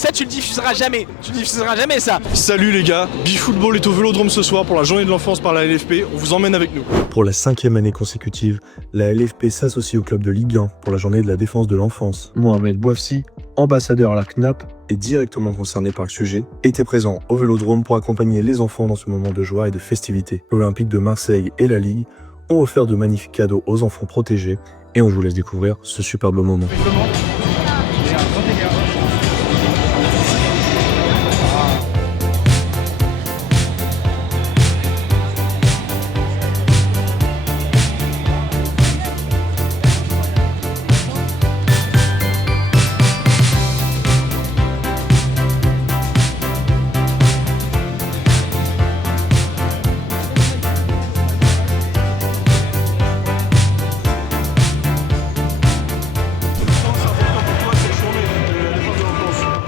Ça, tu le diffuseras jamais. Tu diffuseras jamais ça. Salut les gars, BeFootball est au Vélodrome ce soir pour la journée de l'enfance par la LFP. On vous emmène avec nous. Pour la 5e année consécutive, la LFP s'associe au club de Ligue 1 pour la journée de la défense de l'enfance. Mohamed Bouafsi, ambassadeur à la CNAP et directement concerné par le sujet, était présent au Vélodrome pour accompagner les enfants dans ce moment de joie et de festivité. L'Olympique de Marseille et la Ligue ont offert de magnifiques cadeaux aux enfants protégés et on vous laisse découvrir ce superbe moment.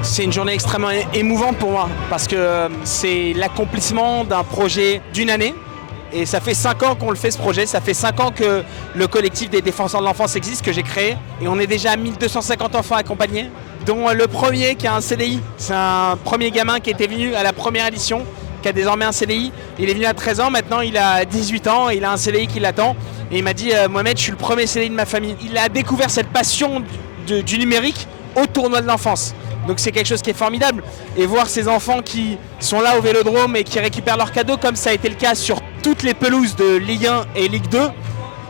C'est une journée extrêmement émouvante pour moi parce que c'est l'accomplissement d'un projet d'une année et ça fait 5 ans qu'on le fait ce projet, ça fait 5 ans que le collectif des défenseurs de l'enfance existe, que j'ai créé et on est déjà à 1250 enfants accompagnés dont le premier qui a un CDI, c'est un premier gamin qui était venu à la première édition qui a désormais un CDI, il est venu à 13 ans, maintenant il a 18 ans, il a un CDI qui l'attend et il m'a dit Mohamed, je suis le premier CDI de ma famille. Il a découvert cette passion du numérique au tournoi de l'enfance. Donc c'est quelque chose qui est formidable. Et voir ces enfants qui sont là au Vélodrome et qui récupèrent leurs cadeaux, comme ça a été le cas sur toutes les pelouses de Ligue 1 et Ligue 2,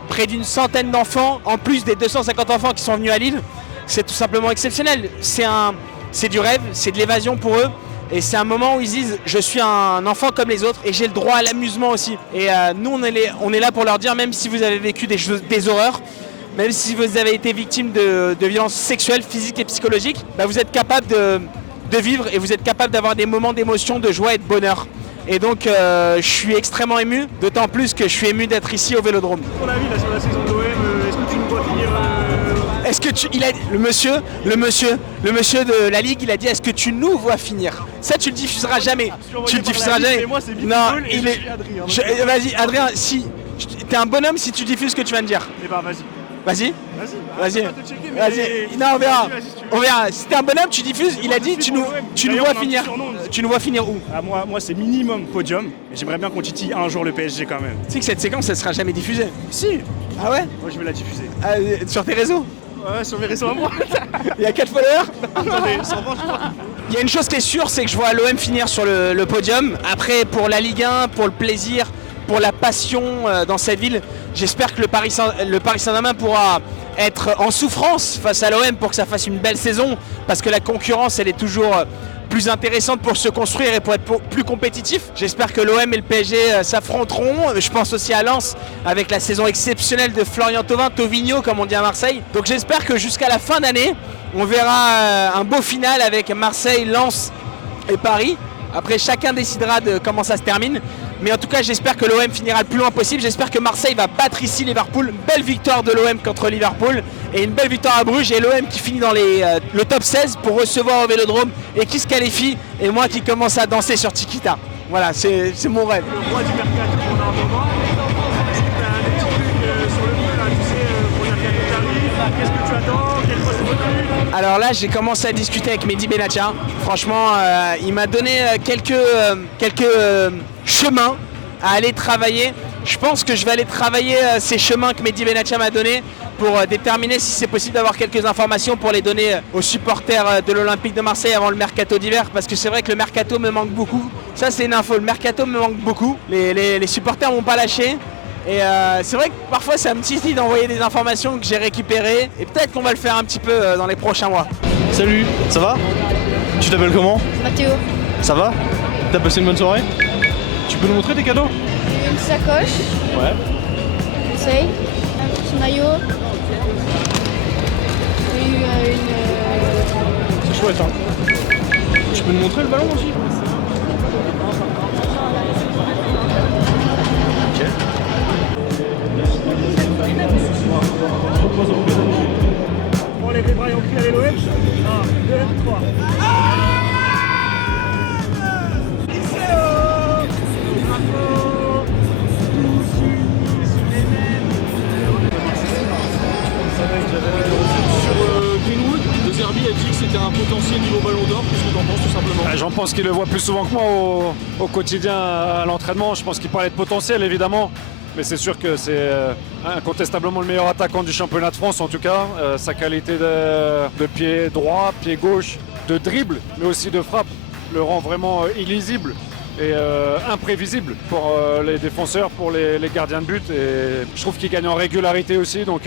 près d'une centaine d'enfants, en plus des 250 enfants qui sont venus à Lille, c'est tout simplement exceptionnel. C'est du rêve, c'est de l'évasion pour eux. Et c'est un moment où ils disent je suis un enfant comme les autres et j'ai le droit à l'amusement aussi. Et nous on est là pour leur dire, même si vous avez vécu des horreurs, même si vous avez été victime de violences sexuelles, physiques et psychologiques, bah vous êtes capable de vivre et vous êtes capable d'avoir des moments d'émotion, de joie et de bonheur. Et donc je suis extrêmement ému, d'autant plus que je suis ému d'être ici au Vélodrome. Ton avis là sur la saison de l'OM, est-ce que tu nous vois finir Est-ce que le monsieur de la Ligue, il a dit est-ce que tu nous vois finir? Ça tu le diffuseras jamais. Tu le diffuseras jamais. Mais moi c'est Non, BeFootball et il je est. suis Adrien. Vas-y, Adrien, si t'es un bonhomme si tu diffuses ce que tu viens de dire. Eh bah vas-y. Vas-y. Vas-y. Vas-y. Non, on verra. On verra. Si t'es un bonhomme, tu diffuses. Il a dit tu nous vois finir. Tu nous vois finir où? Moi c'est minimum podium. J'aimerais bien qu'on titille un jour le PSG quand même. Tu sais que cette séquence, elle sera jamais diffusée. Si. Ah ouais? Moi je vais la diffuser. Sur tes réseaux? Ouais, sur mes réseaux à moi. Il y a 4 followers? Attendez, 120 je crois. Il y a une chose qui est sûre, c'est que je vois l'OM finir sur le podium. Après, pour la Ligue 1, pour le plaisir, pour la passion dans cette ville, j'espère que le Paris Saint-Germain pourra être en souffrance face à l'OM pour que ça fasse une belle saison, parce que la concurrence, elle est toujours plus intéressante pour se construire et pour être plus compétitif. J'espère que l'OM et le PSG s'affronteront. Je pense aussi à Lens avec la saison exceptionnelle de Florian Thauvin, Thauvigno comme on dit à Marseille. Donc j'espère que jusqu'à la fin d'année, on verra un beau final avec Marseille, Lens et Paris. Après, chacun décidera de comment ça se termine. Mais en tout cas, j'espère que l'OM finira le plus loin possible. J'espère que Marseille va battre ici Liverpool. Une belle victoire de l'OM contre Liverpool. Et une belle victoire à Bruges. Et l'OM qui finit dans le top 16 pour recevoir au Vélodrome. Et qui se qualifie. Et moi qui commence à danser sur Tikita. Voilà, c'est mon rêve. Le roi du mercato pendant un moment. Est-ce que tu as des petits trucs sur le feu là, tu sais, pour le mercato qui arrive? Qu'est-ce que tu attends? Quel poste recrue? Alors là, j'ai commencé à discuter avec Mehdi Benatia. Franchement, il m'a donné quelques chemins à aller travailler. Je pense que je vais aller travailler ces chemins que Mehdi Benatia m'a donné pour déterminer si c'est possible d'avoir quelques informations pour les donner aux supporters de l'Olympique de Marseille avant le mercato d'hiver, parce que c'est vrai que le mercato me manque beaucoup. Ça c'est une info, le mercato me manque beaucoup. Les supporters m'ont pas lâché. Et c'est vrai que parfois ça me titille d'envoyer des informations que j'ai récupérées et peut-être qu'on va le faire un petit peu dans les prochains mois. Salut, ça va? Tu t'appelles comment? Mathéo, Ça va? T'as passé une bonne soirée? Tu peux nous montrer tes cadeaux? une sacoche, Ouais. essaye, un petit maillot, et C'est chouette hein. Tu peux nous montrer le ballon aussi? Ok. Bon les bras et on crie à l'OM. 1, 2, 3. Greenwood, De Zerbi a dit que c'était un potentiel niveau ballon d'or. Qu'est-ce que t'en J'en pense qu'il le voit plus souvent que moi au quotidien à l'entraînement. Je pense qu'il parlait de potentiel évidemment. Mais c'est sûr que c'est incontestablement le meilleur attaquant du championnat de France en tout cas. Sa qualité de pied droit, pied gauche, de dribble, mais aussi de frappe, le rend vraiment illisible et imprévisible pour les défenseurs, pour les gardiens de but. Et je trouve qu'il gagne en régularité aussi, donc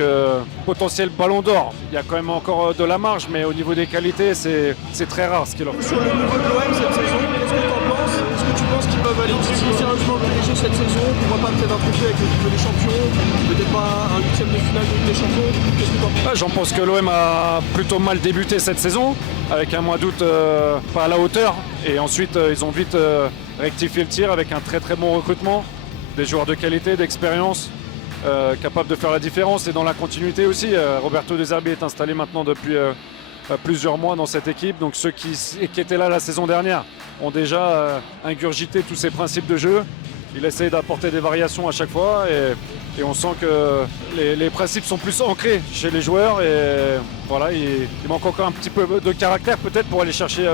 potentiel ballon d'or. Il y a quand même encore de la marge, mais au niveau des qualités, c'est très rare ce qu'il offre. Sur le niveau de l'OM cette saison, qu'est-ce que tu en penses? Est-ce que tu penses qu'ils peuvent aller titiller sérieusement le PSG cette saison? Pourquoi pas peut-être un trophée avec l'équipe des champions? Peut-être pas un huitième de finale de Ligue des champions? Qu'est-ce que tu en penses? J'en pense que l'OM a plutôt mal débuté cette saison, avec un mois d'août pas à la hauteur. Et ensuite, ils ont vite rectifié le tir avec un très très bon recrutement. Des joueurs de qualité, d'expérience, capables de faire la différence. Et dans la continuité aussi, Roberto De Zerbi est installé maintenant depuis plusieurs mois dans cette équipe. Donc ceux qui étaient là la saison dernière ont déjà ingurgité tous ces principes de jeu. Il essaie d'apporter des variations à chaque fois et on sent que les principes sont plus ancrés chez les joueurs et voilà, il manque encore un petit peu de caractère peut-être pour aller chercher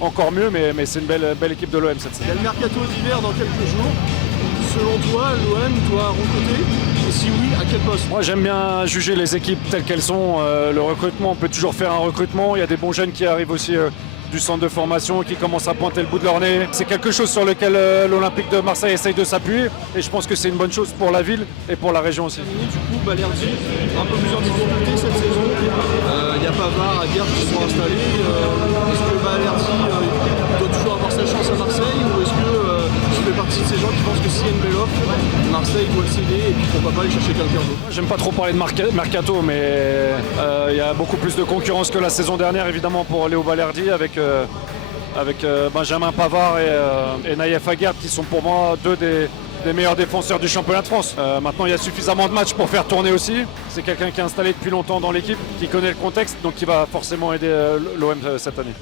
encore mieux, mais c'est une belle équipe de l'OM cette saison. Il y a le mercato d'hiver dans quelques jours. Selon toi, l'OM doit recruter? Et si oui, à quel poste? Moi j'aime bien juger les équipes telles qu'elles sont. Le recrutement, on peut toujours faire un recrutement. Il y a des bons jeunes qui arrivent aussi du centre de formation qui commencent à pointer le bout de leur nez. C'est quelque chose sur lequel l'Olympique de Marseille essaye de s'appuyer et je pense que c'est une bonne chose pour la ville et pour la région aussi. Du coup, Balerdi, un peu plus en difficulté cette saison. Il y a Pavard, Aguerd qui sont installés. Est-ce que Balerdi doit toujours avoir sa chance à Marseille ou est-ce que tu fais partie de ces gens qui pensent que s'il y a une belle offre, Marseille doit le céder et puis pourquoi pas aller chercher quelqu'un d'autre? J'aime pas trop parler de mercato, mais il y a beaucoup plus de concurrence que la saison dernière évidemment pour Léo Balerdi avec Benjamin Pavard et Naïef Aguerd qui sont pour moi deux des meilleurs défenseurs du championnat de France. Maintenant il y a suffisamment de matchs pour faire tourner aussi. C'est quelqu'un qui est installé depuis longtemps dans l'équipe, qui connaît le contexte, donc qui va forcément aider l'OM cette année.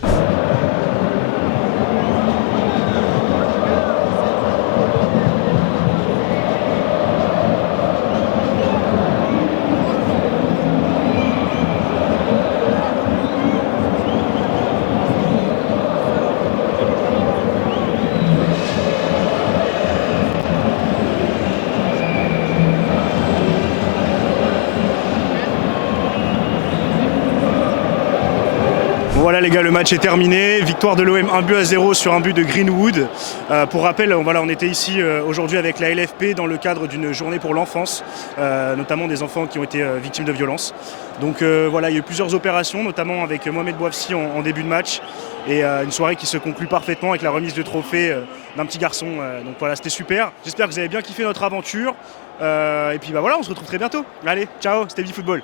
Voilà les gars, le match est terminé. Victoire de l'OM 1-0 sur un but de Greenwood. Pour rappel, on était ici aujourd'hui avec la LFP dans le cadre d'une journée pour l'enfance, notamment des enfants qui ont été victimes de violences. Donc voilà, il y a eu plusieurs opérations, notamment avec Mohamed Bouafsi en début de match. Et une soirée qui se conclut parfaitement avec la remise de trophée d'un petit garçon. Donc voilà, c'était super. J'espère que vous avez bien kiffé notre aventure. Et puis bah voilà, on se retrouve très bientôt. Allez, ciao, c'était BeFootball.